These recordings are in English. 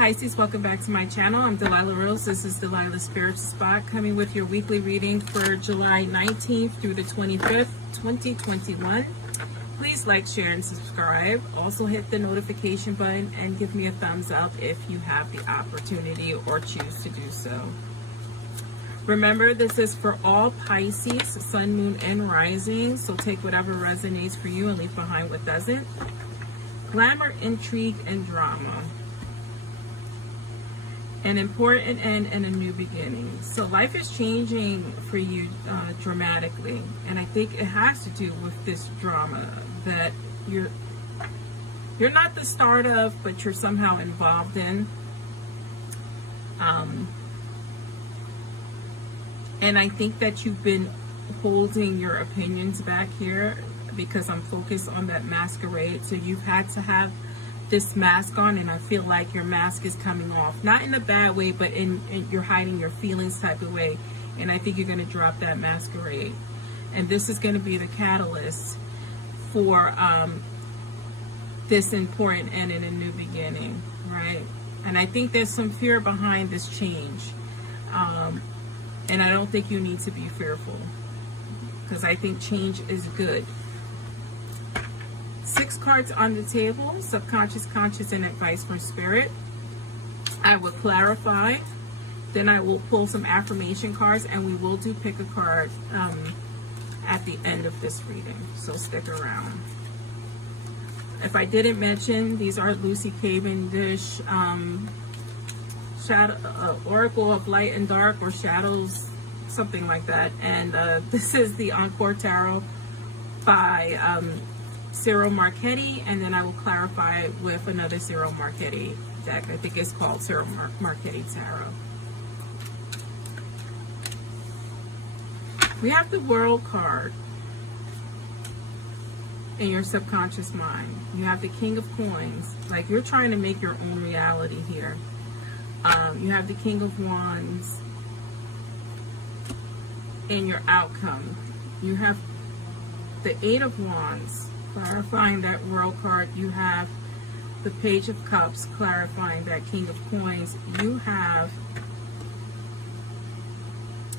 Pisces, welcome back to my channel. I'm Delilah Rose. This is Delilah's Spiritual Spot, coming with your weekly reading for July 19th through the 25th, 2021. Please like, share, and subscribe. Also hit the notification button and give me a thumbs up if you have the opportunity or choose to do so. Remember, this is for all Pisces, sun, moon, and rising, so take whatever resonates for you and leave behind what doesn't. Glamour, intrigue, and drama. An important end and a new beginning. So life is changing for you dramatically, and I think it has to do with this drama that you're not the start of, but you're somehow involved in. And I think that you've been holding your opinions back here because I'm focused on that masquerade. So you've had to have this mask on, and I feel like your mask is coming off, not in a bad way, but in you're hiding your feelings type of way. And I think you're going to drop that masquerade, and this is going to be the catalyst for this important end and a new beginning, right? And I think there's some fear behind this change, and I don't think you need to be fearful, because I think change is good. 6 cards on the table: subconscious, conscious, and advice from spirit. I will clarify, then I will pull some affirmation cards, and we will do pick a card at the end of this reading, so stick around. If I didn't mention, these are Lucy Cavendish Oracle of Light and Dark, or Shadows, something like that. And this is the Encore Tarot by Cyril Marchetti, and then I will clarify with another Cyril Marchetti deck. I think it's called Cyril Marchetti Tarot. We have the World card in your subconscious mind. You have the King of Coins, like you're trying to make your own reality here. You have the King of Wands in your outcome. You have the 8 of Wands, clarifying that World card. You have the Page of Cups, clarifying that King of Coins. You have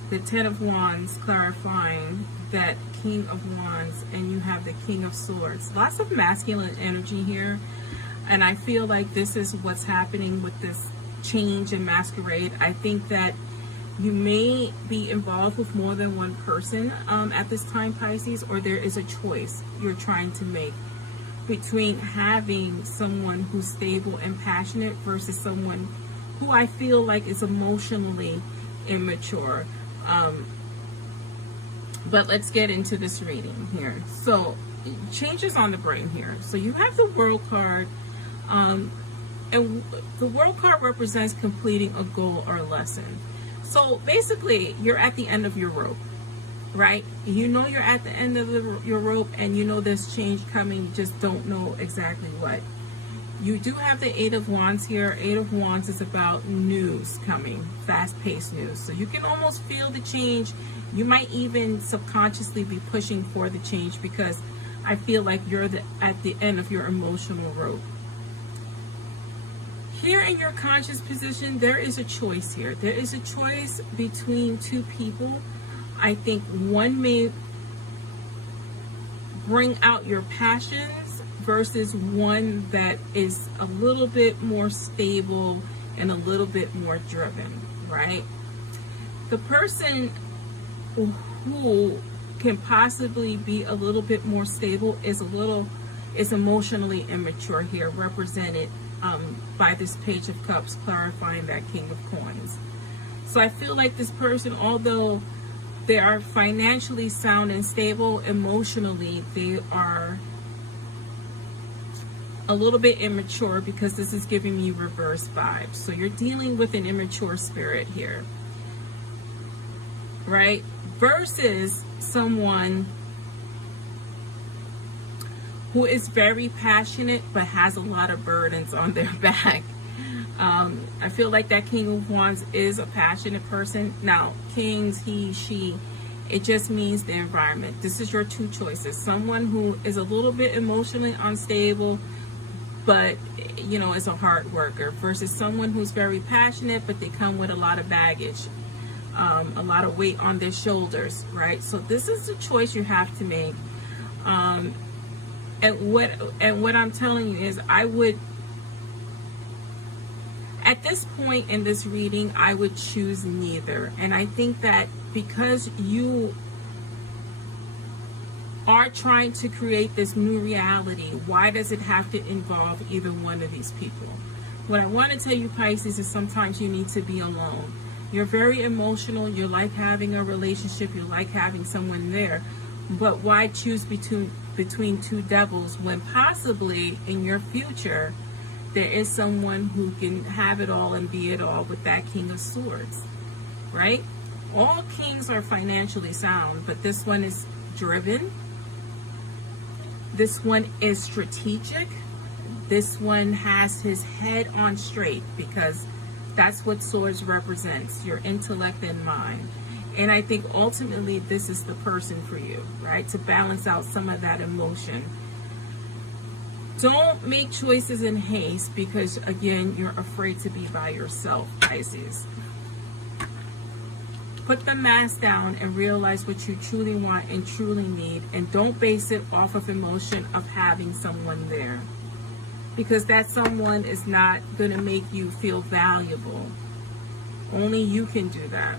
the 10 of Wands, clarifying that King of Wands, and you have the King of Swords. Lots of masculine energy here, and I feel like this is what's happening with this change and masquerade. I think that you may be involved with more than one person at this time, Pisces, or there is a choice you're trying to make between having someone who's stable and passionate versus someone who I feel like is emotionally immature. But let's get into this reading here. So changes on the brain here. So you have the World card, and the World card represents completing a goal or a lesson. So basically, you're at the end of your rope, right? You know you're at the end of your rope, and you know there's change coming. You just don't know exactly what. You do have the 8 of Wands here. 8 of Wands is about news coming, fast-paced news. So you can almost feel the change. You might even subconsciously be pushing for the change, because I feel like you're at the end of your emotional rope. Here in your conscious position, there is a choice here. There is a choice between 2 people. I think one may bring out your passions versus one that is a little bit more stable and a little bit more driven, right? The person who can possibly be a little bit more stable is emotionally immature here, represented by this Page of Cups, clarifying that King of Coins. So I feel like this person, although they are financially sound and stable, emotionally they are a little bit immature, because this is giving me reverse vibes. So you're dealing with an immature spirit here, right? Versus someone who is very passionate but has a lot of burdens on their back. I feel like that King of Wands is a passionate person. Now, kings, he, she, it just means the environment. This is your 2 choices. Someone who is a little bit emotionally unstable, but you know, is a hard worker, versus someone who's very passionate, but they come with a lot of baggage, a lot of weight on their shoulders, right? So this is the choice you have to make. And what I'm telling you is, I would, at this point in this reading, I would choose neither. And I think that because you are trying to create this new reality, why does it have to involve either one of these people? What I want to tell you, Pisces, is sometimes you need to be alone. You're very emotional. You like having a relationship. You like having someone there. But why choose between two devils when possibly in your future there is someone who can have it all and be it all with that King of Swords, right? All kings are financially sound, but this one is driven. This one is strategic. This one has his head on straight, because that's what swords represents, your intellect and mind. And I think ultimately this is the person for you, right? To balance out some of that emotion. Don't make choices in haste, because again, you're afraid to be by yourself, Pisces. Put the mask down and realize what you truly want and truly need, and don't base it off of emotion of having someone there, because that someone is not going to make you feel valuable. Only you can do that.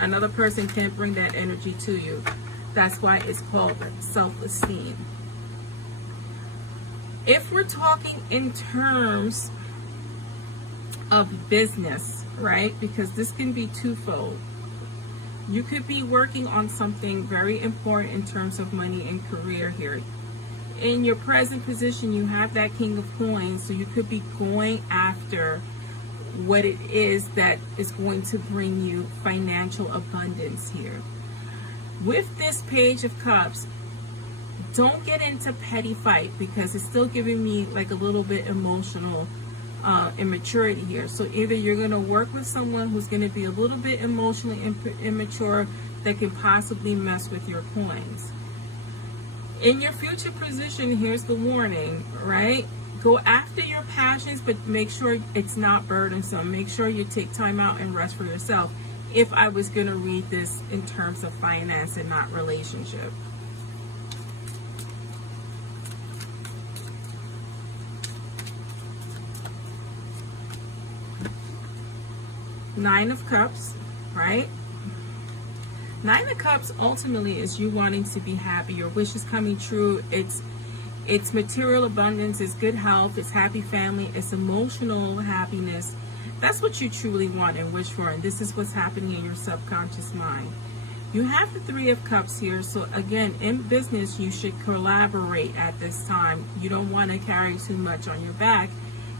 Another person can't bring that energy to you. That's why it's called self-esteem. If we're talking in terms of business, right? Because this can be twofold. You could be working on something very important in terms of money and career here. In your present position, you have that King of Coins, so you could be going after what it is that is going to bring you financial abundance here. With this Page of Cups, don't get into petty fight, because it's still giving me like a little bit emotional immaturity here. So either you're going to work with someone who's going to be a little bit emotionally immature that can possibly mess with your coins. In your future position, here's the warning, right? Go after your passions, but make sure it's not burdensome. Make sure you take time out and rest for yourself. If I was going to read this in terms of finance and not relationship. Nine of Cups, right? Nine of Cups ultimately is you wanting to be happy. Your wish is coming true. It's material abundance, it's good health, it's happy family, it's emotional happiness. That's what you truly want and wish for, and this is what's happening in your subconscious mind. You have the Three of Cups here, so again, in business, you should collaborate at this time. You don't want to carry too much on your back.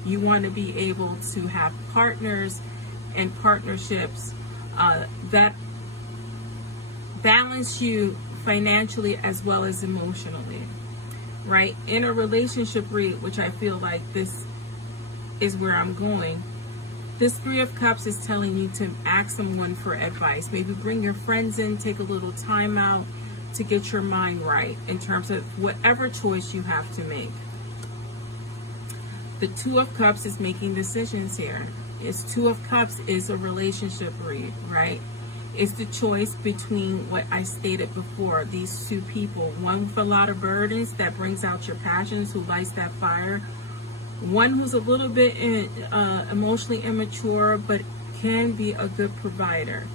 You want to be able to have partners and partnerships that balance you financially as well as emotionally, right? In a relationship read, which I feel like this is where I'm going, this Three of Cups is telling you to ask someone for advice. Maybe bring your friends in, take a little time out to get your mind right in terms of whatever choice you have to make. The Two of Cups is making decisions here. It's Two of Cups is a relationship read, right? It's the choice between what I stated before, these two people. One with a lot of burdens that brings out your passions, who lights that fire. One who's a little bit emotionally immature, but can be a good provider.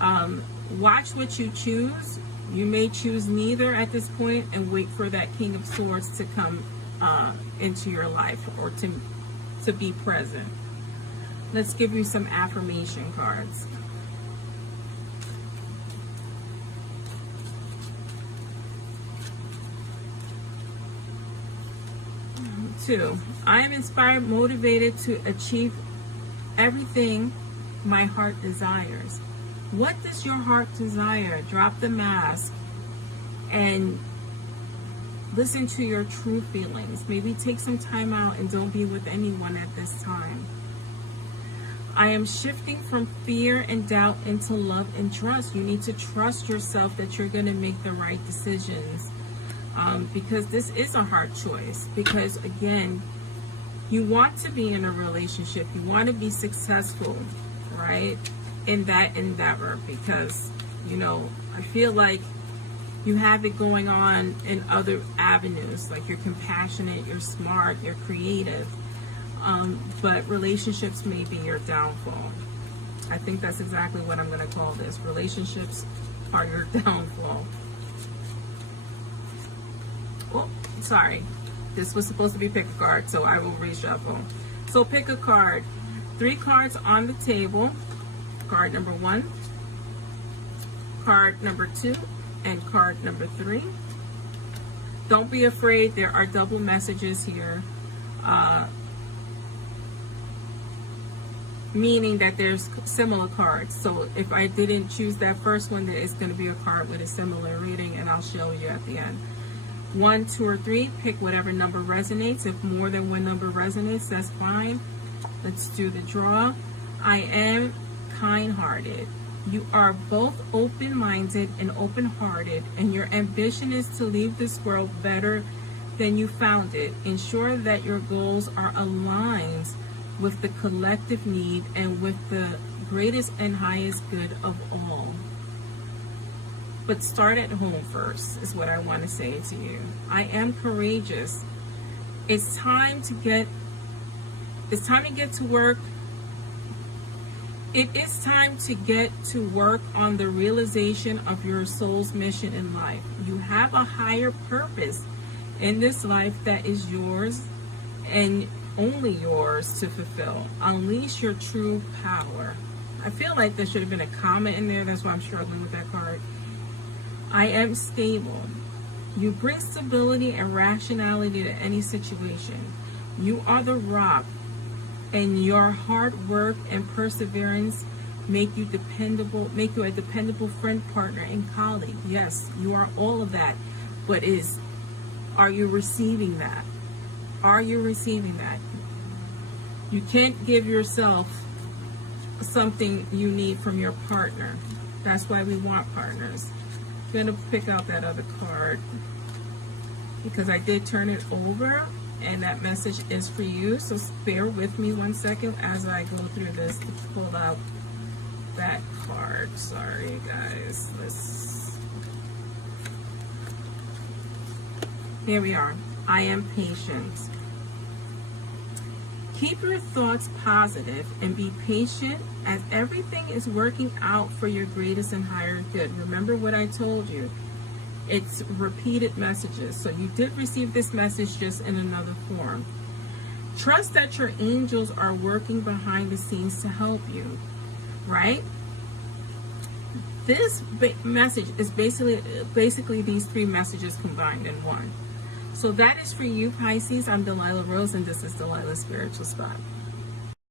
Watch what you choose. You may choose neither at this point and wait for that King of Swords to come into your life, or to be present. Let's give you some affirmation cards. Two, I am inspired, motivated to achieve everything my heart desires. What does your heart desire? Drop the mask and listen to your true feelings. Maybe take some time out and don't be with anyone at this time. I am shifting from fear and doubt into love and trust. You need to trust yourself that you're going to make the right decisions. Because this is a hard choice. Because again, You want to be in a relationship. You want to be successful, right? In that endeavor, because, you know, I feel like you have it going on in other avenues. Like, you're compassionate, you're smart, you're creative. But relationships may be your downfall. I think that's exactly what I'm going to call this. Relationships are your downfall. Oh, sorry. This was supposed to be pick a card, so I will reshuffle. So pick a card. 3 cards on the table. Card number 1, card number 2, and card number 3. Don't be afraid. There are double messages here. Meaning that there's similar cards. So if I didn't choose that first one, there is going to be a card with a similar reading, and I'll show you at the end. 1, 2, or 3, pick whatever number resonates. If more than one number resonates, that's fine. Let's do the draw. I am kind-hearted. You are both open-minded and open-hearted, and your ambition is to leave this world better than you found it. Ensure that your goals are aligned with the collective need and with the greatest and highest good of all. But start at home first, is what I want to say to you. I am courageous. It's time to get to work. It is time to get to work on the realization of your soul's mission in life. You have a higher purpose in this life that is yours and only yours to fulfill. Unleash your true power. I feel like there should have been a comma in there. That's why I'm struggling with that card. I am stable. You bring stability and rationality to any situation. You are the rock, and your hard work and perseverance make you a dependable friend, partner, and colleague. Yes, you are all of that. But are you receiving that? Are you receiving that? You can't give yourself something you need from your partner. That's why we want partners. I'm going to pick out that other card because I did turn it over, and that message is for you. So bear with me 1 second as I go through this to pull out that card. Sorry, guys. Here we are. I am patient. Keep your thoughts positive and be patient as everything is working out for your greatest and higher good. Remember what I told you. It's repeated messages. So you did receive this message just in another form. Trust that your angels are working behind the scenes to help you, right? This message is basically these 3 messages combined in one. So that is for you, Pisces. I'm Delilah Rose, and this is Delilah's Spiritual Spot.